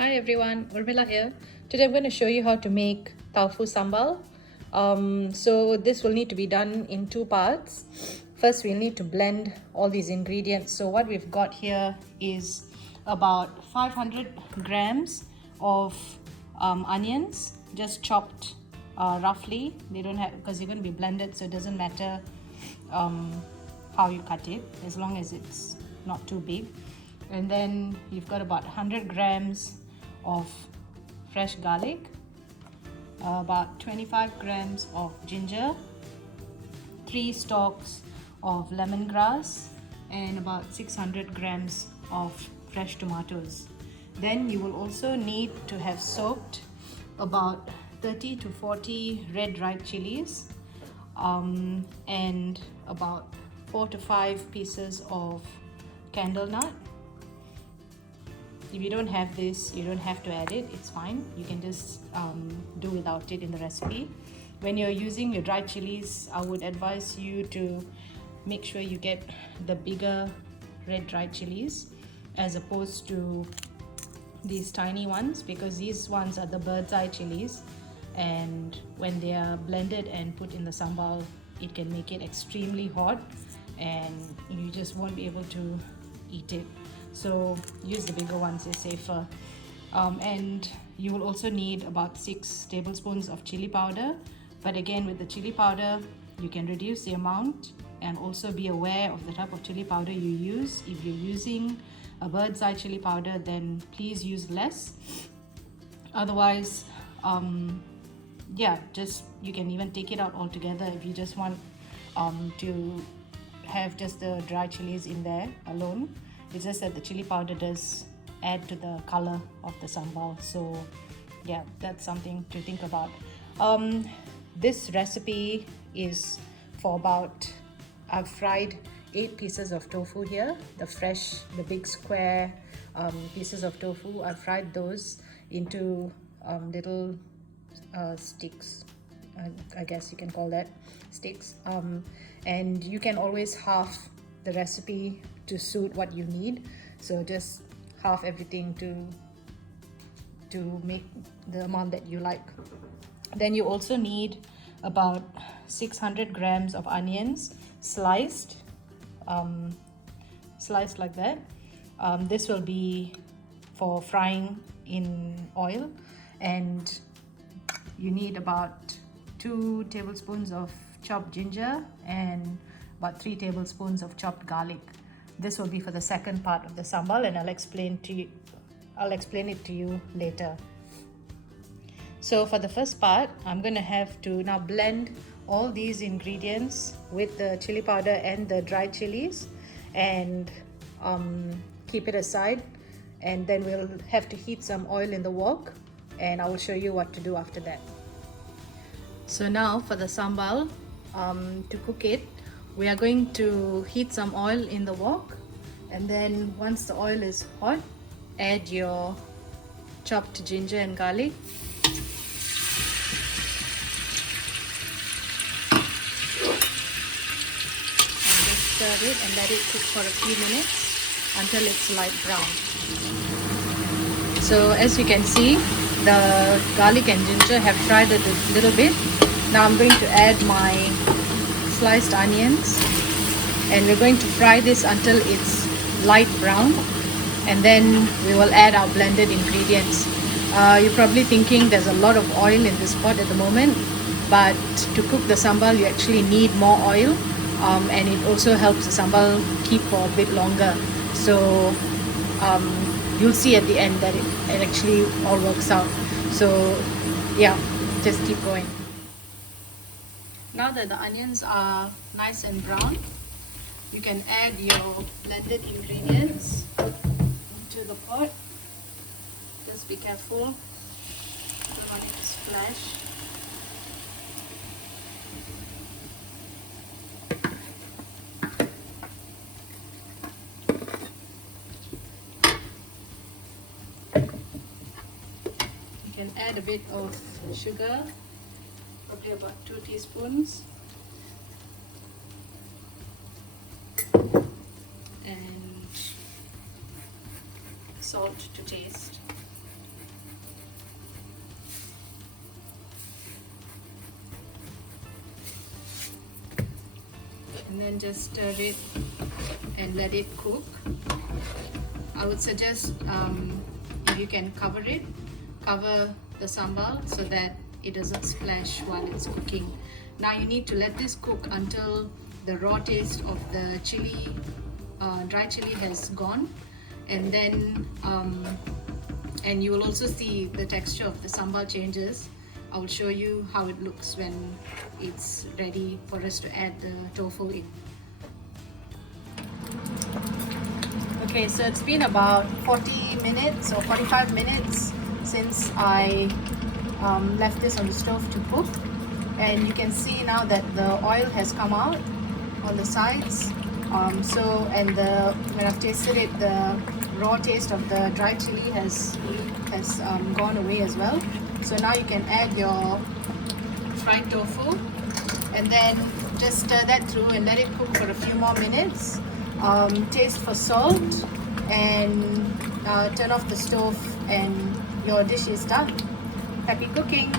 Hi everyone, Urmila here. Today I'm going to show you how to make tofu sambal. So this will need to be done in two parts. First, we'll need to blend all these ingredients. So what we've got here is about 500 grams of onions, just chopped roughly. They don't have, because they're going to be blended, so it doesn't matter how you cut it, as long as it's not too big. And then you've got about 100 grams of fresh garlic, about 25 grams of ginger, 3 stalks of lemongrass, and about 600 grams of fresh tomatoes. Then you will also need to have soaked about 30 to 40 red dried chilies, and about 4 to 5 pieces of candle nut. If you don't have this, you don't have to add it, it's fine. You can just do without it in the recipe. When you're using your dried chilies, I would advise you to make sure you get the bigger red dried chilies as opposed to these tiny ones, because these ones are the bird's eye chilies, and when they are blended and put in the sambal, it can make it extremely hot and you just won't be able to eat it. So use the bigger ones, they're safer. And you will also need about 6 tablespoons of chili powder, but again, with the chili powder you can reduce the amount and also be aware of the type of chili powder you use. If you're using a bird's eye chili powder, then please use less. Otherwise, just you can even take it out altogether if you just want to have just the dry chilies in there alone. It's just that the chili powder does add to the color of the sambal, so yeah, that's something to think about. This recipe is for about, I've fried 8 pieces of tofu here, the big square pieces of tofu. I've fried those into little sticks, I guess you can call that sticks, and you can always half the recipe to suit what you need. So just half everything to make the amount that you like. Then you also need about 600 grams of onions sliced like that. This will be for frying in oil. And you need about 2 tablespoons of chopped ginger and about 3 tablespoons of chopped garlic. This will be for the second part of the sambal, and I'll explain it to you later. So for the first part, I'm going to have to now blend all these ingredients with the chili powder and the dried chilies, and keep it aside. And then we'll have to heat some oil in the wok, and I will show you what to do after that. So now for the sambal, to cook it, we are going to heat some oil in the wok, and then once the oil is hot, add your chopped ginger and garlic. And just stir it and let it cook for a few minutes until it's light brown. So as you can see, the garlic and ginger have fried it a little bit. Now I'm going to add my sliced onions, and we're going to fry this until it's light brown, and then we will add our blended ingredients. You're probably thinking there's a lot of oil in this pot at the moment, but to cook the sambal you actually need more oil, and it also helps the sambal keep for a bit longer. So you'll see at the end that it actually all works out. So yeah, just keep going. Now that the onions are nice and brown, you can add your blended ingredients into the pot. Just be careful, you don't want it to splash. You can add a bit of sugar, probably about 2 teaspoons, and salt to taste. and then just stir it and let it cook. I would suggest if you can cover the sambal so that it doesn't splash while it's cooking. Now you need to let this cook until the raw taste of the chili, dry chili has gone, and then and you will also see the texture of the sambal changes. I will show you how it looks when it's ready for us to add the tofu in. Okay, so it's been about 40 minutes or 45 minutes since I left this on the stove to cook, and you can see now that the oil has come out on the sides. When I've tasted it, the raw taste of the dry chili has gone away as well. So now you can add your fried tofu and then just stir that through and let it cook for a few more minutes. Taste for salt and turn off the stove, and your dish is done. Happy cooking!